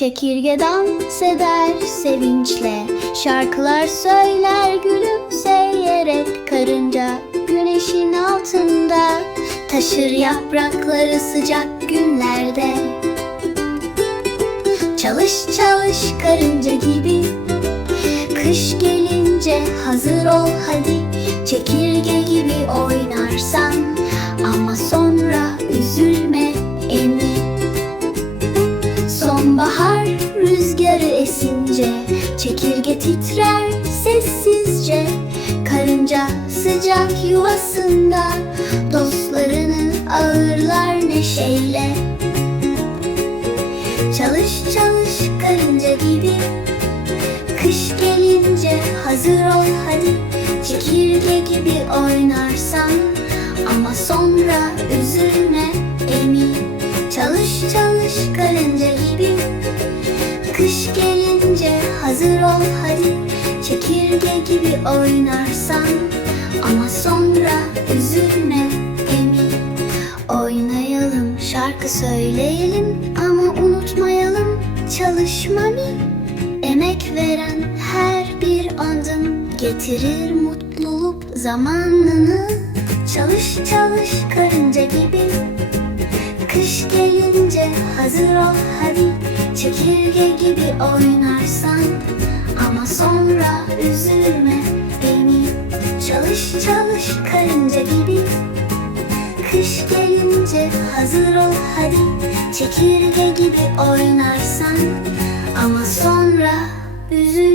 Çekirge dans eder sevinçle. Şarkılar söyler gülümseyerek Karınca güneşin altında Taşır yaprakları sıcak günlerde. Çalış çalış karınca gibi. Kış gelince hazır ol hadi Çekirge gibi rüzgarı esince Çekirge titrer sessizce. Karınca sıcak yuvasında Dostlarını ağırlar neşeyle. Çalış çalış karınca gibi. Kış gelince hazır ol hadi. Çekirge gibi oynarsan Ama sonra üzülme Kış gelince hazır ol hadi Çekirge gibi oynarsan Ama sonra üzülme emin Oynayalım, şarkı söyleyelim ama unutmayalım çalışmayı. Emek veren her bir adım getirir mutluluk zamanını. Çalış çalış karınca gibi. Kış gelince hazır ol hadi. Çekirge gibi oynarsan ama sonra üzülme emin. Çalış çalış karınca gibi. Kış gelince hazır ol hadi Çekirge gibi oynarsan Ama sonra üzülme